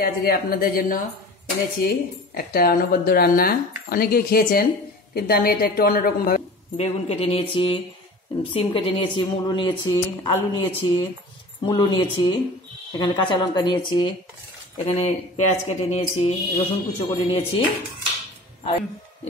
বাড়িতে আজকে আপনাদের জন্য এনেছি একটা অনবদ্য রান্না। অনেকেই খেয়েছেন, কিন্তু আমি এটা একটু অন্যরকম ভাবে বেগুন কেটে নিয়েছি, সিম কেটে নিয়েছি, মুলো নিয়েছি, আলু নিয়েছি, মুলো নিয়েছি, এখানে কাঁচা লঙ্কা নিয়েছি, এখানে পেঁয়াজ কেটে নিয়েছি, রসুন কুচো করে নিয়েছি, আর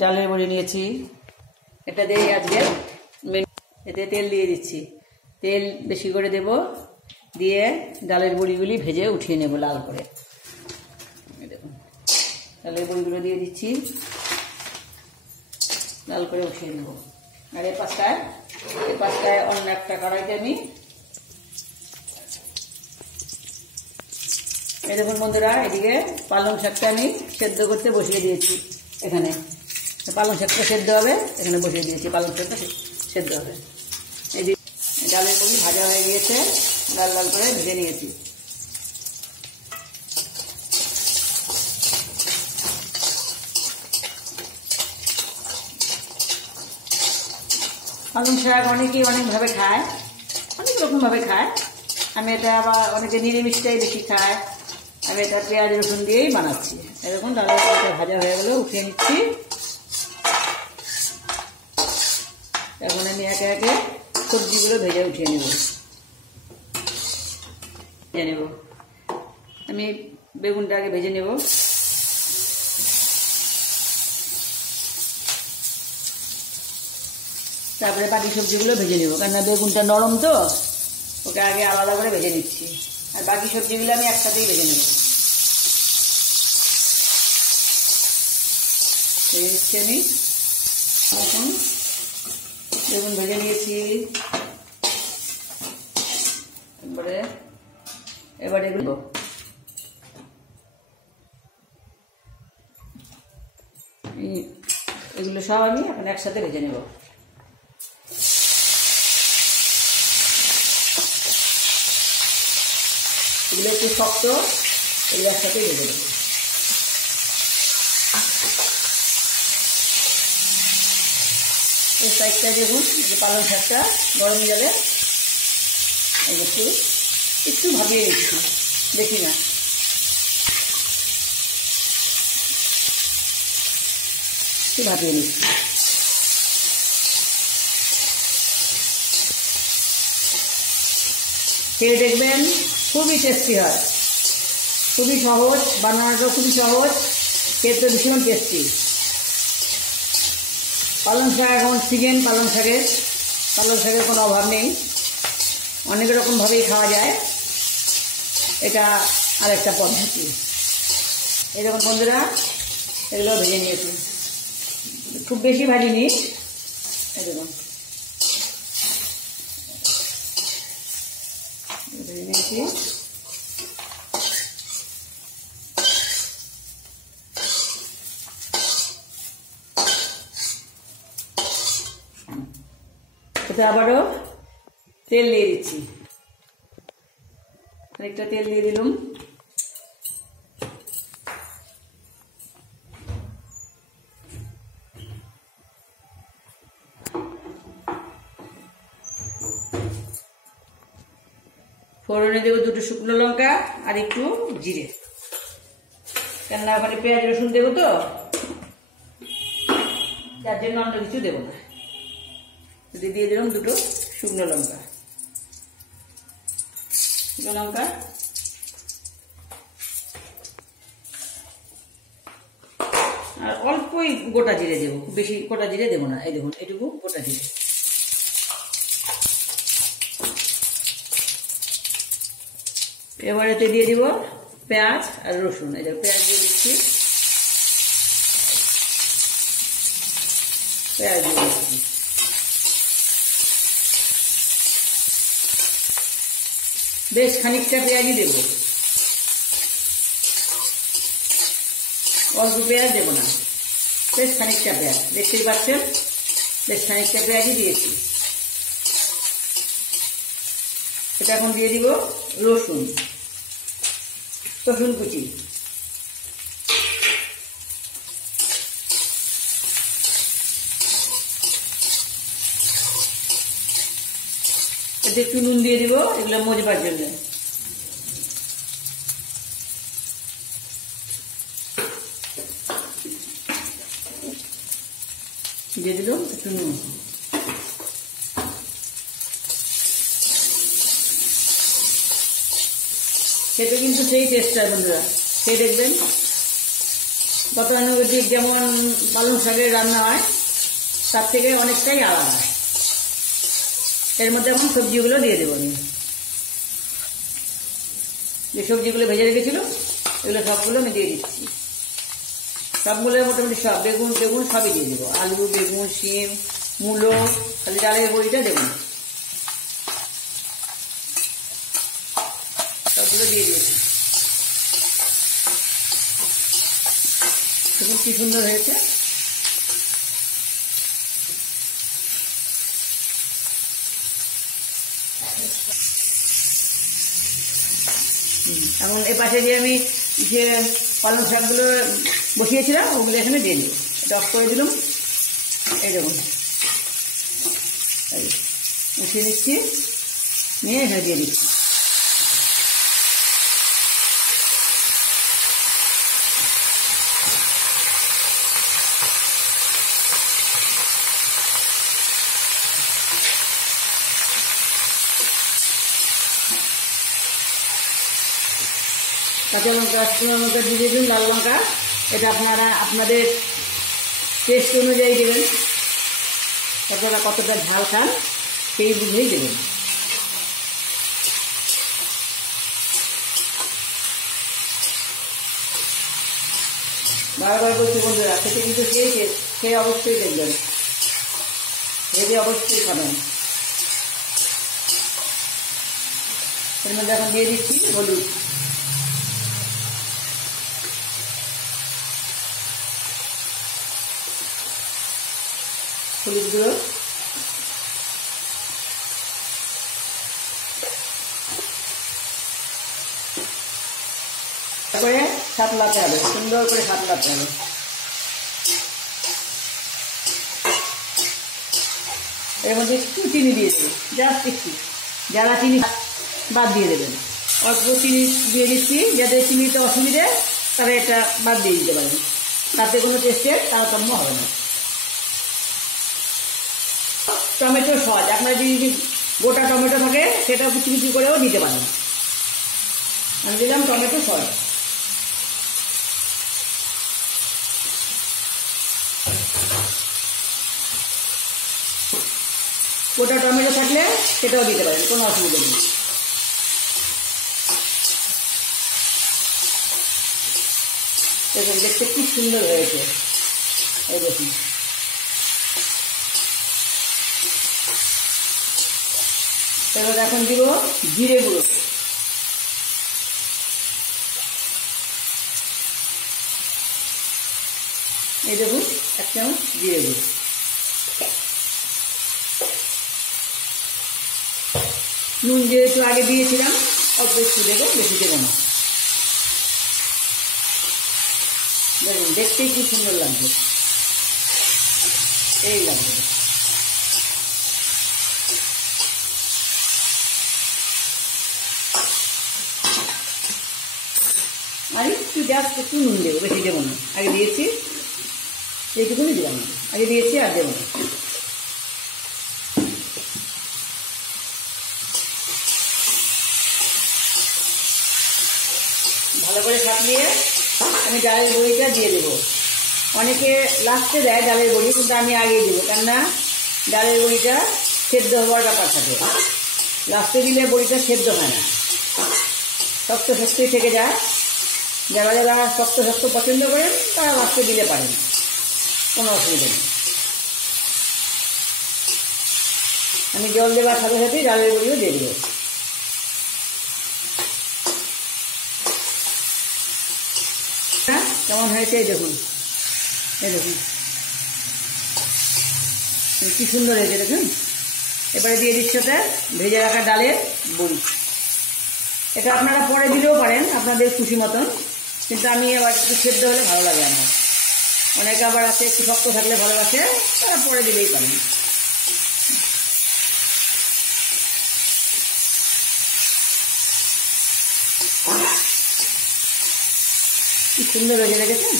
ডালের বড়ি নিয়েছি। এটা দিয়ে আজকে এতে তেল দিয়ে দিচ্ছি, তেল বেশি করে দেব, দিয়ে ডালের বড়িগুলি ভেজে উঠিয়ে নেব লাল করে। দেখুন ডালের বড়িগুলো দিয়ে দিচ্ছি, লাল করে উঠিয়ে নেব। আর এই পাশটায় অন্য একটা কড়াইতে আমি এই দেখুন বন্ধুরা, এদিকে পালং শাকটা আমি সেদ্ধ করতে বসিয়ে দিয়েছি। এখানে পালং শাকটা সেদ্ধ হবে, এখানে বসিয়ে দিয়েছি, পালং শাকটা সেদ্ধ হবে। এদিকে ডালের বড়ি ভাজা হয়ে গিয়েছে, লাল লাল করে ভেজে নিয়েছি। পালং শাক অনেকেই অনেকভাবে খায়, অনেক রকমভাবে খায়। আমি এটা আবার অনেকে নিরামিষটাই বেশি খায়। আমি এটা পেঁয়াজ রসুন দিয়েই বানাচ্ছি। এরকম ডালের বড়িটা ভাজা হয়ে গেলে উঠিয়ে নিচ্ছি। এখন আমি একে একে সবজিগুলো ভেজে উঠিয়ে নেব। আমি বেগুনটা আগে ভেজে নেব। তারপরে বাকি সবজিগুলো ভেজে নেব, কেননা বেগুনটা নরম তো, ওকে আগে আলাদা করে ভেজে নিচ্ছি। আর বাকি সবজিগুলো আমি একসাথেই ভেজে নেব। ভেজে নিচ্ছি আমি। এখন বেগুন ভেজে নিয়েছি, এবারে এগুলো সব আমি এখন একসাথে ভেজে নেব। এগুলো একটু শক্ত, এগুলো একসাথে ভেজে নেব। এই সাইডটা দেখুন, পালং শাকটা গরম জলে একটু ভাবিয়ে নিচ্ছি, দেখি না একটু ভাবিয়ে নিচ্ছি। খেয়ে দেখবেন, খুবই টেস্টি হয়, খুবই সহজ, বানানোটা খুবই সহজ, খেতে ভীষণ টেস্টি। পালং শাক এখন সিজন, পালং শাকের কোনো অভাব নেই, অনেক রকমভাবেই খাওয়া যায়। এটা আর একটা পদ্ধতি। এই দেখুন বন্ধুরা, এগুলো ভেজে নিয়েছি, খুব বেশি ভাজিনি। এই দেখুন ভেজে নিয়েছি। এতে আবারও তেল দিয়ে দিচ্ছি, অনেকটা তেল দিয়ে দিলাম। ফোড়নে দেবো দুটো শুকনো লঙ্কা আর একটু জিরে, কেননা ওখানে পেঁয়াজ রসুন দেবো তো, তার জন্য অন্য কিছু দেবো না। দিয়ে দিলাম দুটো শুকনো লঙ্কা, আর অল্পই গোটা জিরে দেবো, খুব বেশি গোটা জিরে দেবো না। এই দেখুন এইটুকু গোটা জিরে। এবারেতে দিয়ে দিব পেঁয়াজ আর রসুন। এই দেখো পেঁয়াজ দিয়ে দিচ্ছি, বেশ খানিকটা পেঁয়াজই দেব, অল্প পেঁয়াজ দেবো না, বেশ খানিকটা পেঁয়াজ। দেখতেই পাচ্ছেন, বেশ খানিকটা পেঁয়াজই দিয়েছি। এটা এখন দিয়ে দিব রসুন কুচি। এতে একটু নুন দিয়ে দিব, এগুলো মজবার জন্য। দিয়ে দিলাম একটু নুন। খেতে কিন্তু সেই টেস্টটা বন্ধুরা, খেয়ে দেখবেন। গতানুগতিক যেমন পালং শাকের রান্না হয় তার থেকে অনেকটাই আলাদা। এর মধ্যে এখন সবজিগুলো দিয়ে দেবো আমি। যে সবজিগুলো ভেজে রেখেছিল এগুলো সবগুলো আমি দিয়ে দিচ্ছি। সবগুলো মোটামুটি সব বেগুন সবই দিয়ে দেবো। আলু, বেগুন, শিম, মূলো, খালি ডালের বড়িটা দেবো না, সবগুলো দিয়ে দিয়েছি। দেখুন কি সুন্দর হয়েছে। এখন এ পাশে যে আমি যে পালং শাকগুলো বসিয়েছিলাম ওগুলো এখানে দিয়ে দিই। এটা অফ করে দিলাম। এই দেখুন উঠিয়ে নিচ্ছি, নিয়ে এখানে দিয়ে দিচ্ছি। কাঁচা লঙ্কা, শুকনো লঙ্কা দিয়ে দিন, লাল লঙ্কা। এটা আপনারা আপনাদের টেস্ট অনুযায়ী দেবেন, কতটা ঝাল খান সেই বুঝেই দেবেন। বারবার বলছি বন্ধুরা, খেতে কিন্তু সেই অবশ্যই দেখবেন, ভেজে অবশ্যই খাবেন। এর মধ্যে এখন দিয়ে দিচ্ছি হলুদ। হলুদ গুঁড়ো, তারপরে সাতলাতে হবে, সুন্দর করে সাতলাতে হবে। এর মধ্যে একটু চিনি দিয়ে দেবেন, জাস্ট একটু। যারা চিনি বাদ দিয়ে দেবেন, অল্প চিনি দিয়ে দিচ্ছি। যাদের চিনিতে অসুবিধে তারা এটা বাদ দিয়ে দিতে পারেন, তাতে কোনো টেস্টের তারতম্য হবে না। টমেটো সস, আপনার যদি গোটা টমেটো থাকে সেটা কুচি কুচি করেও দিতে পারেন। আমি দিলাম টমেটো সস। গোটা টমেটো থাকলে সেটাও দিতে পারেন, কোনো অসুবিধা নেই। দেখুন দেখতে কি সুন্দর হয়েছে, এই দেখুন। এবার এখন দিব জিরে গুঁড়ো। এই দেখুন 1 চামচ জিরে গুঁড়ো। নুন যেহেতু আগে দিয়েছিলাম অল্প একটু দেবো, বেশি দেবো না। দেখুন দেখতেই কি সুন্দর লাগবে, এই লাগবে। আর একটু জাস্ট একটু নুন দেবো, বেশি দেবো না। আগে দিয়েছি এইটুকুনি দিলাম না, আগে দিয়েছি আর দেবো না। ভালো করে ফাটিয়ে আমি ডালের বড়িটা দিয়ে দেবো। অনেকে লাস্টে দেয় ডালের বড়ি, কিন্তু আমি আগেই দেবো, কেননা ডালের বড়িটা সেদ্ধ হওয়ার ব্যাপার থাকে। লাস্টে দিলে বড়িটা সেদ্ধ হয় না, শক্ত শক্তই থেকে যায়। যারা যারা শক্ত শক্ত পছন্দ করেন তারা লাস্টে দিলে পারেন, কোনো অসুবিধা নেই। আমি জল দেওয়ার সাথে সাথেই ডালের বড়িও দিয়ে দেবো। কেমন হয়েছে এই দেখুন, এই দেখুন কি সুন্দর হয়েছে দেখুন। এবারে দিয়ে দিচ্ছি ওটা ভেজে রাখা ডালের বড়ি। এটা আপনারা পরে দিলেও পারেন আপনাদের খুশি মতন, কিন্তু আমি আবার একটু সেদ্ধ হলে ভালো লাগে আমার। অনেকে আবার আছে একটু শক্ত থাকলে ভালোবাসে, তারা পরে দিলেই পারেন। কি সুন্দর হয়েছে দেখেছেন।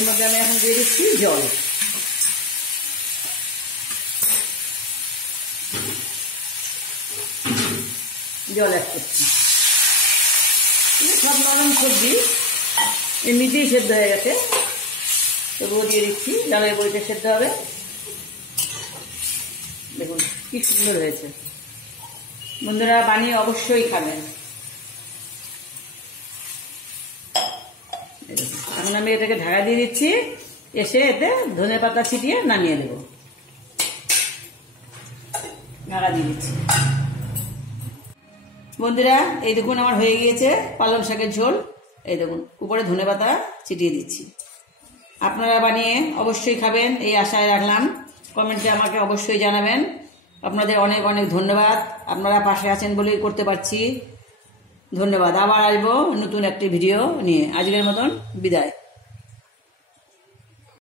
এর মধ্যে আমি এখন দিয়ে দিচ্ছি জল। জল অ্যাড করছি। সব নরম সবজি এমনিতেই সেদ্ধ হয়ে গেছে, তবুও দিয়ে দিচ্ছি, জালের বড়িটা সেদ্ধ হবে। দেখুন কি সুন্দর হয়েছে। বন্ধুরা বানিয়ে অবশ্যই খাবেন। এখন আমি এটাকে ঢাকা দিয়ে দিচ্ছি, এসে এতে ধনেপাতা ছিটিয়ে নামিয়ে দেব। ঢাকা দিয়ে দিচ্ছি। বন্ধুরা এই দেখুন আমার হয়ে গিয়েছে পালং শাকের ঝোল। এই দেখুন উপরে ধনেপাতা ছিটিয়ে দিচ্ছি। আপনারা বানিয়ে অবশ্যই খাবেন এই আশায় রাখলাম। কমেন্টে আমাকে অবশ্যই জানাবেন। আপনাদের অনেক অনেক ধন্যবাদ। আপনারা পাশে আছেন বলেই করতে পারছি। ধন্যবাদ। আবার আসবো নতুন একটি ভিডিও নিয়ে। আজকের মতন বিদায়।